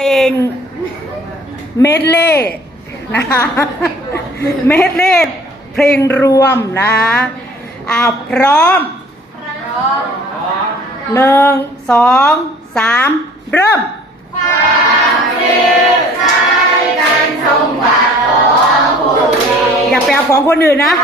เพลงเมดเล่นะคะเมดเล่เพลงรวมนะอ่าพร้อมหนึ่งสองสามเริ่มอย่าไปเอาของคนอื่นนะ